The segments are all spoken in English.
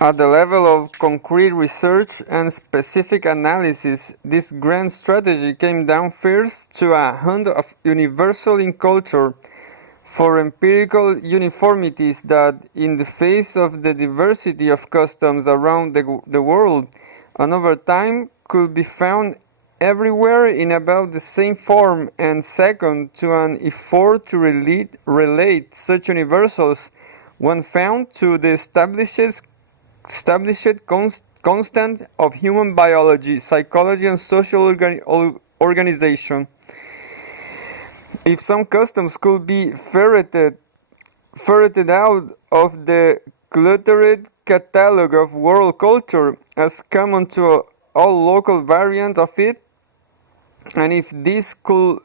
At the level of concrete research and specific analysis, this grand strategy came down first to a hunt of universal in culture for empirical uniformities that, in the face of the diversity of customs around the world, and over time could be found everywhere in about the same form, and second, to an effort to relate such universals when found to the established constant of human biology, psychology, and social organization. If some customs could be ferreted out of the cluttered catalogue of world culture as common to all local variants of it, and if this could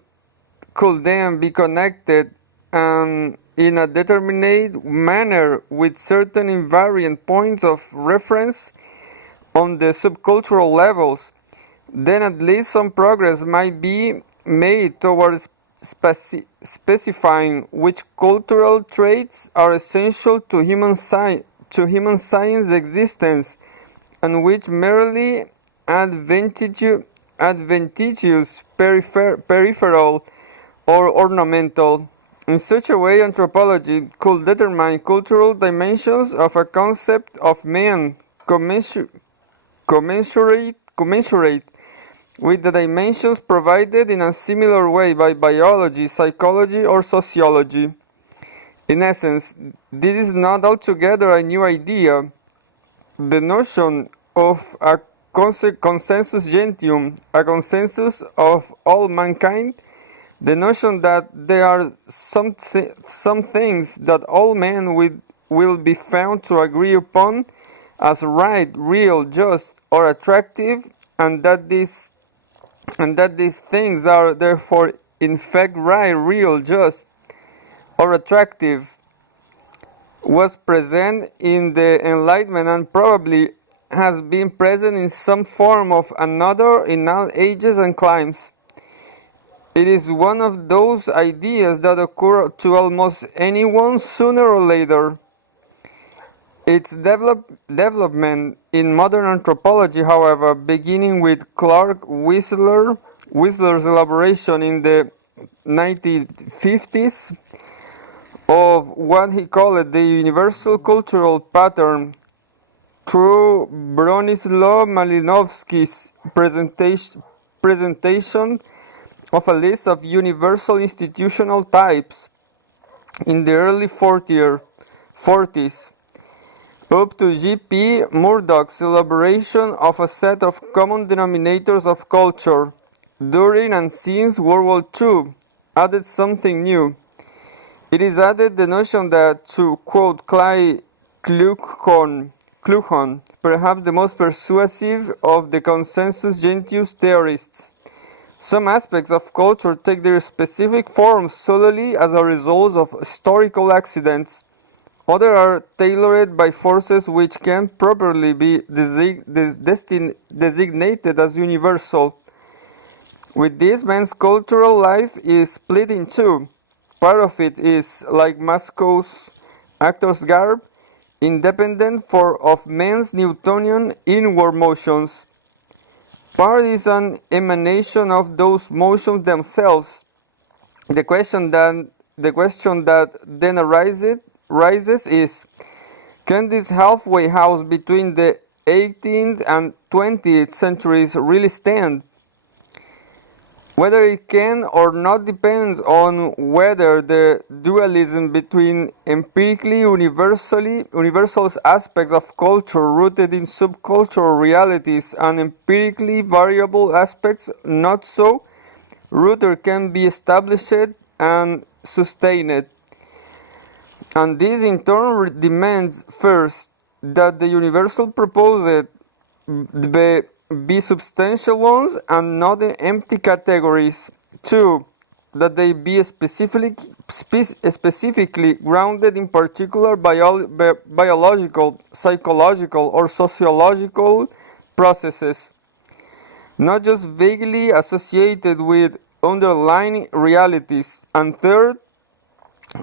then be connected and in a determinate manner with certain invariant points of reference on the subcultural levels, then at least some progress might be made towards specifying which cultural traits are essential to human science existence and which merely advantageous peripheral or ornamental. In such a way, anthropology could determine cultural dimensions of a concept of man commensurate with the dimensions provided in a similar way by biology, psychology, or sociology. In essence, this is not altogether a new idea. The notion of a consensus gentium, a consensus of all mankind, the notion that there are some things that all men will be found to agree upon as right, real, just, or attractive, and that these things are therefore in fact right, real, just, or attractive, was present in the Enlightenment and probably has been present in some form or another in all ages and climes. It is one of those ideas that occur to almost anyone sooner or later. Its development in modern anthropology, however, beginning with Clark Whistler's elaboration in the 1950s of what he called the universal cultural pattern, through Bronislaw Malinowski's presentation of a list of universal institutional types in the early 40s, up to G.P. Murdoch's elaboration of a set of common denominators of culture during and since World War II, added something new. It is added the notion that, to quote Clay Kluchon, perhaps the most persuasive of the consensus gentius theorists, some aspects of culture take their specific forms solely as a result of historical accidents. Others are tailored by forces which can properly be designated as universal. With this, man's cultural life is split in two. Part of it is, like Mascow's actor's garb, independent of man's Newtonian inward motions. Part is an emanation of those motions themselves. The question that then arises is, can this halfway house between the 18th and 20th centuries really stand? Whether it can or not depends on whether the dualism between empirically universal aspects of culture rooted in subcultural realities and empirically variable aspects not so rooted can be established and sustained. And this in turn demands, first, that the universal proposed be substantial ones and not empty categories. 2. That they be specifically grounded in particular biological, psychological, or sociological processes, not just vaguely associated with underlying realities. And third,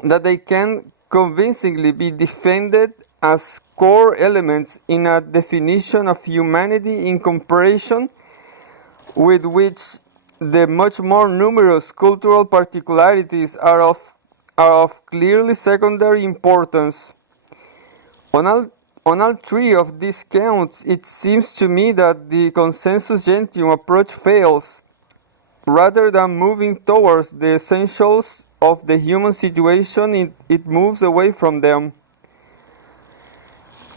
that they can convincingly be defended as core elements in a definition of humanity in comparison with which the much more numerous cultural particularities are of clearly secondary importance. On all three of these counts, it seems to me that the consensus gentium approach fails. Rather than moving towards the essentials of the human situation, it moves away from them.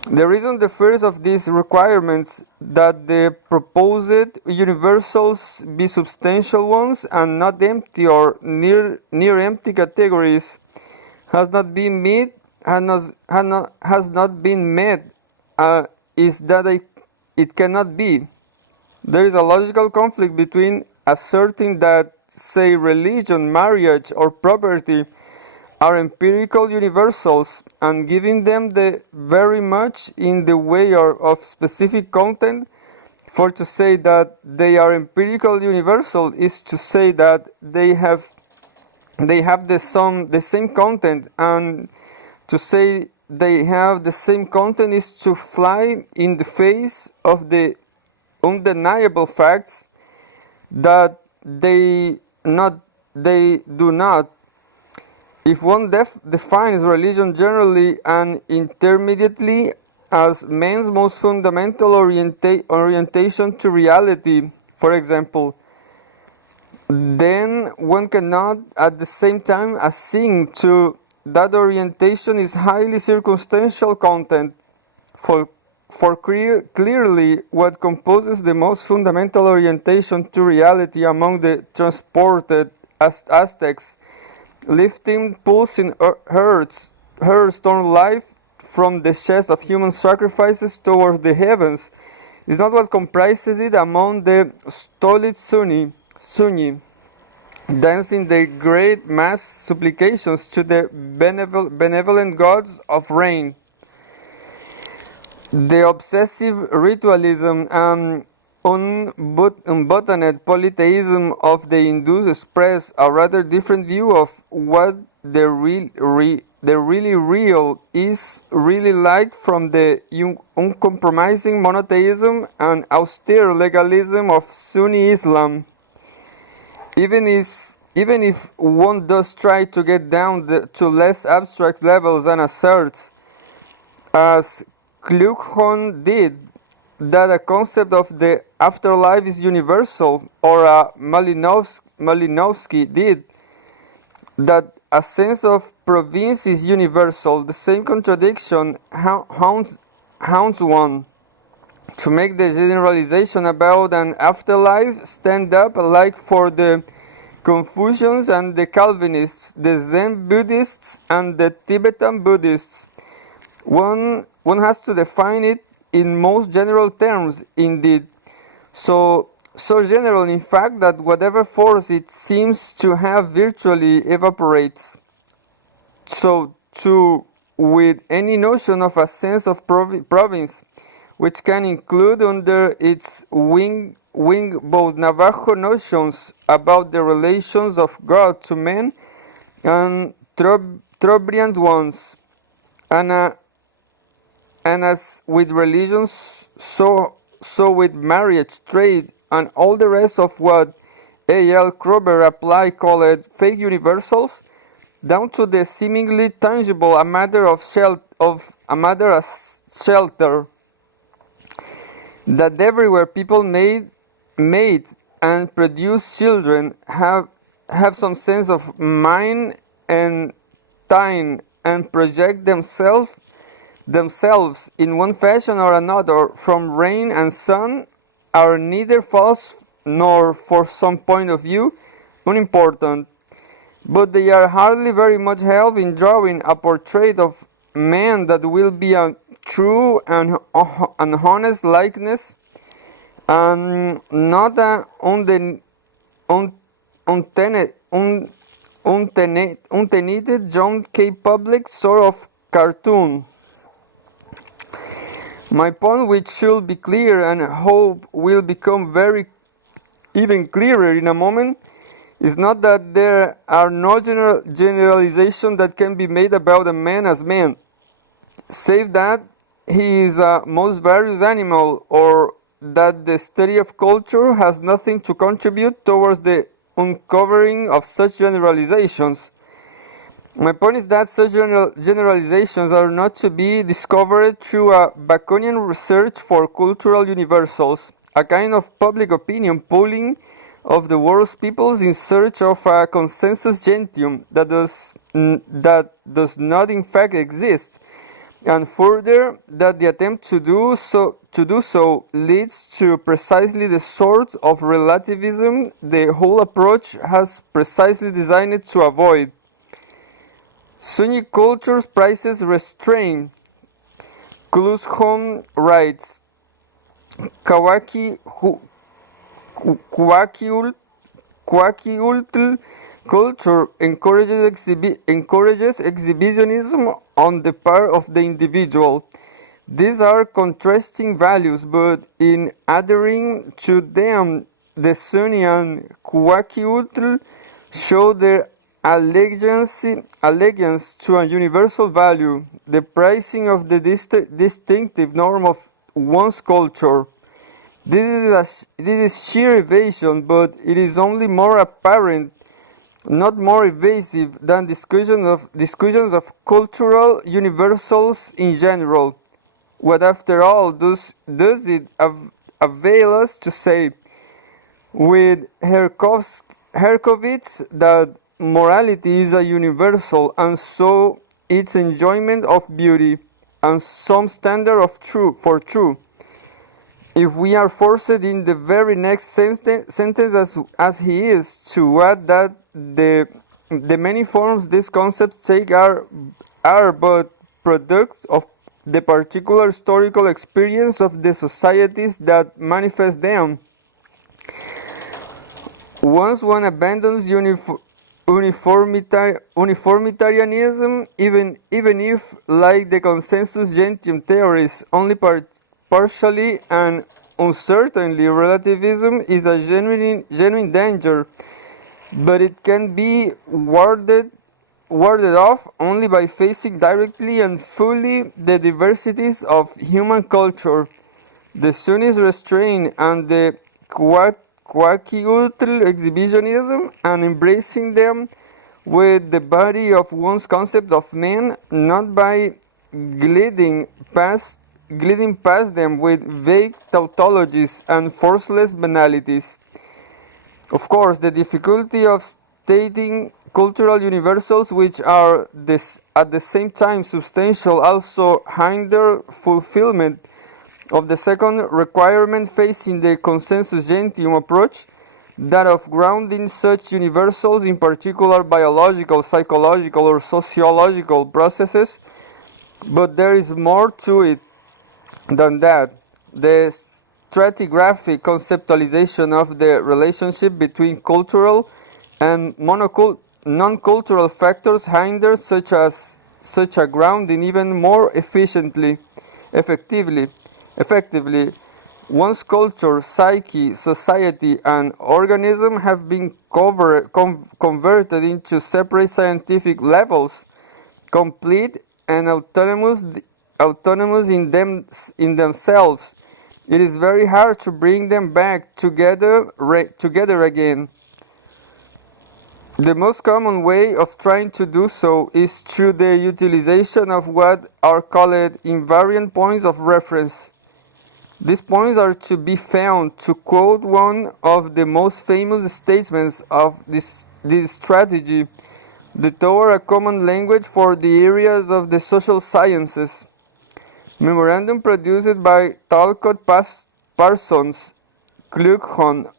The reason the first of these requirements, that the proposed universals be substantial ones and not empty or near empty categories, has not been met, is that it cannot be. There is a logical conflict between asserting that, say, religion, marriage, or property are empirical universals and giving them the very much in the way of specific content. For to say that they are empirical universal is to say that they have the same content, and to say they have the same content is to fly in the face of the undeniable facts that they do not. If one defines religion generally and intermediately as man's most fundamental orientation to reality, for example, then one cannot at the same time assign to that orientation is highly circumstantial content, for clearly what composes the most fundamental orientation to reality among the transported Aztecs, lifting pulsing herds torn life from the chest of human sacrifices towards the heavens, is not what comprises it among the stolid Sunni, dancing their great mass supplications to the benevolent gods of rain. The obsessive ritualism and unbuttoned polytheism of the Hindus express a rather different view of what the really real is really like from the uncompromising monotheism and austere legalism of Sunni Islam. Even if one does try to get down to less abstract levels and asserts, as Kluckhohn did, that a concept of the afterlife is universal, or Malinowski did, that a sense of province is universal, the same contradiction haunts one. To make the generalization about an afterlife stand up alike for the Confucians and the Calvinists, the Zen Buddhists and the Tibetan Buddhists, one has to define it in most general terms, indeed, so general in fact that whatever force it seems to have virtually evaporates. So too with any notion of a sense of province, which can include under its wing both Navajo notions about the relations of God to men and Trobriand ones, and as with religions, so with marriage, trade, and all the rest of what A.L. Kroeber called fake universals, down to the seemingly tangible, a matter as shelter, that everywhere people made and produce children have some sense of mine and thine, and project themselves in one fashion or another from rain and sun, are neither false nor, for some point of view, unimportant, but they are hardly very much help in drawing a portrait of man that will be a true and honest likeness, and not an untenuted John K. Public sort of cartoon. My point, which should be clear and hope will become even clearer in a moment, is not that there are no generalization that can be made about a man as man, save that he is a most various animal, or that the study of culture has nothing to contribute towards the uncovering of such generalizations. My point is that such generalizations are not to be discovered through a Baconian research for cultural universals, a kind of public opinion polling of the world's peoples in search of a consensus gentium that does not in fact exist, and further that the attempt to do so leads to precisely the sort of relativism the whole approach has precisely designed to avoid. Sunni cultures prices restraint. Klusholm writes, Kwakiutl culture encourages exhibitionism on the part of the individual. These are contrasting values, but in adhering to them, the Sunni and Kwakiutl show their allegiance to a universal value, the prizing of the distinctive norm of one's culture. This is sheer evasion, but it is only more apparent, not more evasive, than discussions of cultural universals in general. What, after all, does it avail us to say with Herkovitz that morality is a universal, and so its enjoyment of beauty, and some standard of truth? If we are forced in the very next sentence as he is to add that the many forms these concepts take are but products of the particular historical experience of the societies that manifest them. Once one abandons uniformitarianism, even if, like the consensus gentium theories, only partially and uncertainly, relativism is a genuine danger, but it can be warded off only by facing directly and fully the diversities of human culture. The Sunnis restraint and the Kwakiutl exhibitionism, and embracing them with the body of one's concept of men, not by gliding past them with vague tautologies and forceless banalities. Of course, the difficulty of stating cultural universals which are at the same time substantial also hinder fulfillment of the second requirement facing the consensus gentium approach, that of grounding such universals in particular biological, psychological, or sociological processes. But there is more to it than that. The stratigraphic conceptualization of the relationship between cultural and non-cultural factors hinders such a grounding even more effectively. One's culture, psyche, society, and organism have been converted into separate scientific levels, complete and autonomous in themselves. It is very hard to bring them back together again. The most common way of trying to do so is through the utilization of what are called invariant points of reference. These points are to be found, to quote one of the most famous statements of this strategy, toward a common language for the areas of the social sciences. Memorandum produced by Talcott Parsons, Kluckhohn,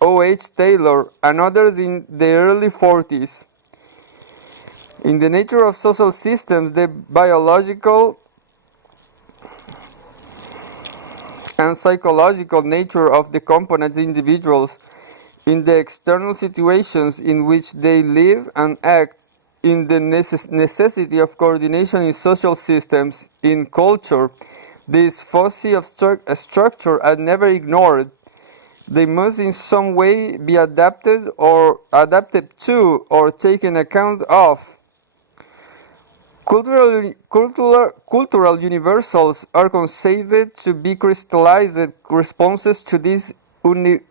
O.H. Taylor, and others in the early 40s. In the nature of social systems, the biological and psychological nature of the components individuals, in the external situations in which they live and act, in the necessity of coordination in social systems, in culture, this fuzzy structure are never ignored. They must in some way be adapted to or taken account of. Cultural universals are conceived to be crystallized responses to these unevitable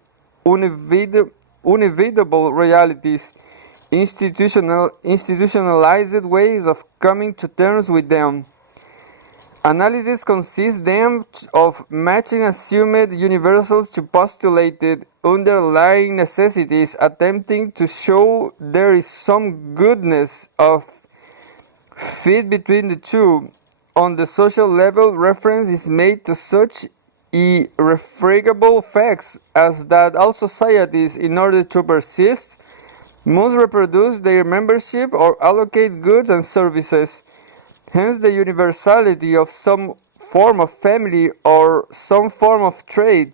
realities, institutionalized ways of coming to terms with them. Analysis consists then of matching assumed universals to postulated underlying necessities, attempting to show there is some goodness of fit between the two. On the social level, reference is made to such irrefragable facts as that all societies, in order to persist, must reproduce their membership or allocate goods and services. Hence, the universality of some form of family or some form of trade.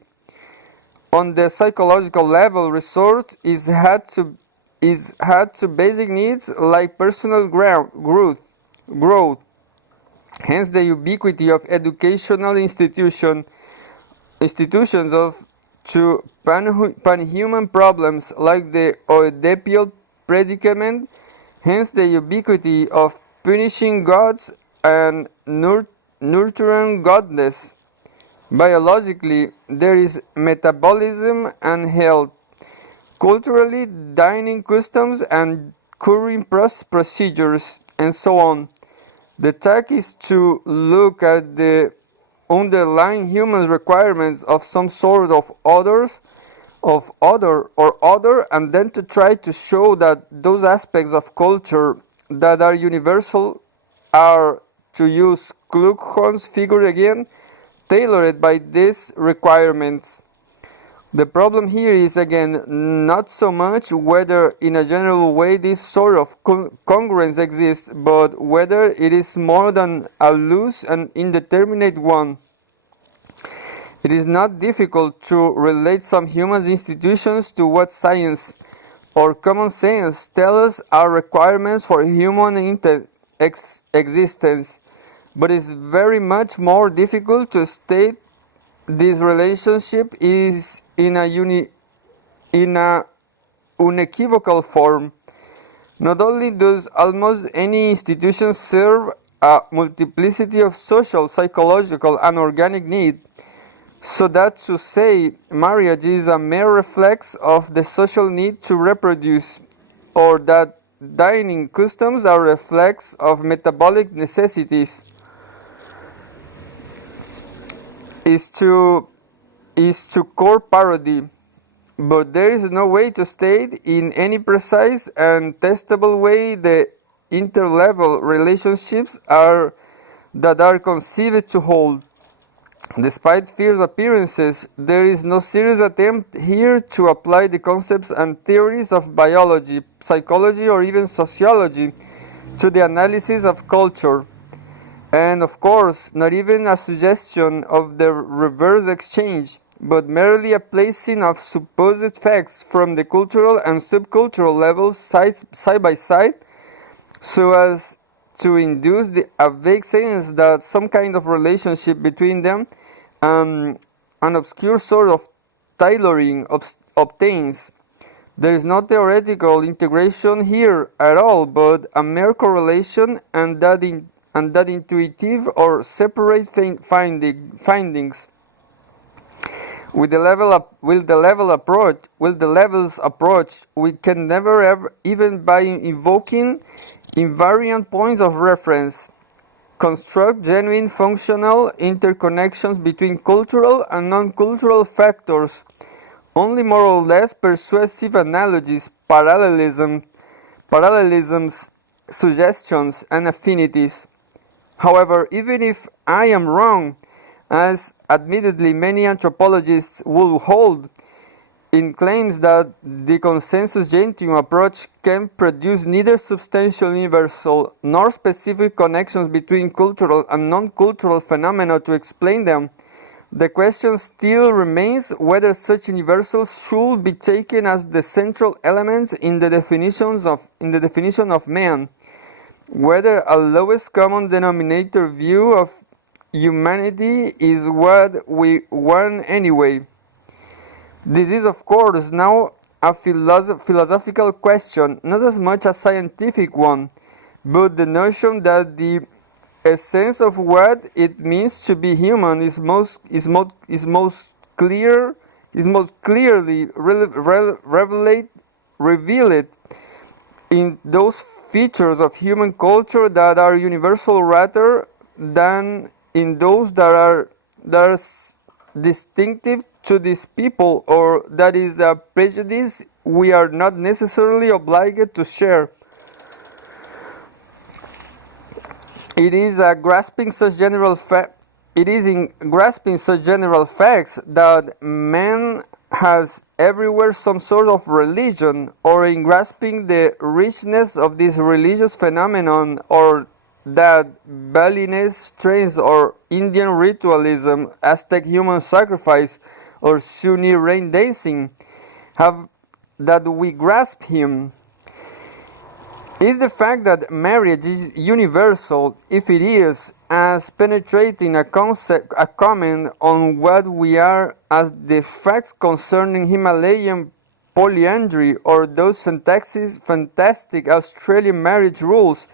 On the psychological level, resort is had to basic needs like personal growth. Hence, the ubiquity of educational institutions to panhuman problems like the Oedipal predicament. Hence, the ubiquity of punishing gods and nurturing godness. Biologically, there is metabolism and health. Culturally, dining customs and curing procedures, and so on. The task is to look at the underlying human requirements of some sort of other, and then to try to show that those aspects of culture that are universal are, to use Kluckhohn's figure again, tailored by these requirements. The problem here is again not so much whether in a general way this sort of congruence exists, but whether it is more than a loose and indeterminate one. It is not difficult to relate some human institutions to what science or common sense tell us are requirements for human existence, but it's very much more difficult to state this relationship is in a unequivocal form. Not only does almost any institution serve a multiplicity of social, psychological, and organic needs, so that to say marriage is a mere reflex of the social need to reproduce, or that dining customs are reflex of metabolic necessities, is to core parody. But there is no way to state in any precise and testable way the interlevel relationships that are conceived to hold. Despite fierce appearances, there is no serious attempt here to apply the concepts and theories of biology, psychology, or even sociology to the analysis of culture. And of course, not even a suggestion of the reverse exchange, but merely a placing of supposed facts from the cultural and subcultural levels side by side, so as to induce a vague sense that some kind of relationship between them, an obscure sort of tailoring obtains. There is no theoretical integration here at all, but a mere correlation, and that intuitive or separate findings. With the levels approach, we can never ever, even by invoking invariant points of reference, construct genuine functional interconnections between cultural and non-cultural factors. Only more or less persuasive analogies, parallelisms, suggestions, and affinities. However, even if I am wrong, as admittedly many anthropologists will hold, in claims that the consensus gentium approach can produce neither substantial universal nor specific connections between cultural and non-cultural phenomena to explain them, the question still remains whether such universals should be taken as the central elements in the definition of man, whether a lowest common denominator view of humanity is what we want anyway. This is, of course, now a philosophical question, not as much a scientific one, but the notion that the essence of what it means to be human is most clearly revealed in those features of human culture that are universal rather than in those that are distinctive to these people, or that is a prejudice we are not necessarily obliged to share. It is in grasping such general facts that man has everywhere some sort of religion, or in grasping the richness of this religious phenomenon, or that Balinese trains or Indian ritualism, Aztec human sacrifice, or Sunni rain dancing, have that we grasp him. Is the fact that marriage is universal, if it is, as penetrating a comment on what we are as the facts concerning Himalayan polyandry, or those fantastic Australian marriage rules,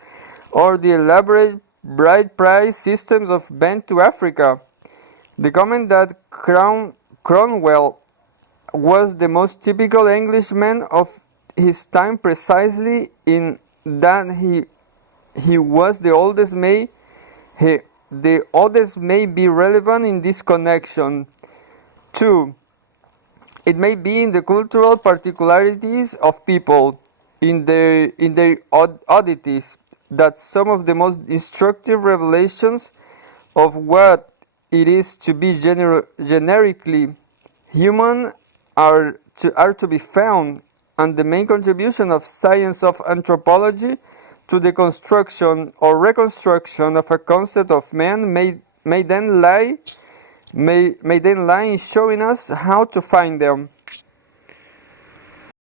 or the elaborate bride price systems of Bent to Africa. The comment that Cromwell was the most typical Englishman of his time precisely in that he was the oldest may be relevant in this connection. 2. It may be in the cultural particularities of people, in their oddities, that some of the most instructive revelations of what it is to be generically human are to be found, and the main contribution of science of anthropology to the construction or reconstruction of a concept of man may then lie in showing us how to find them.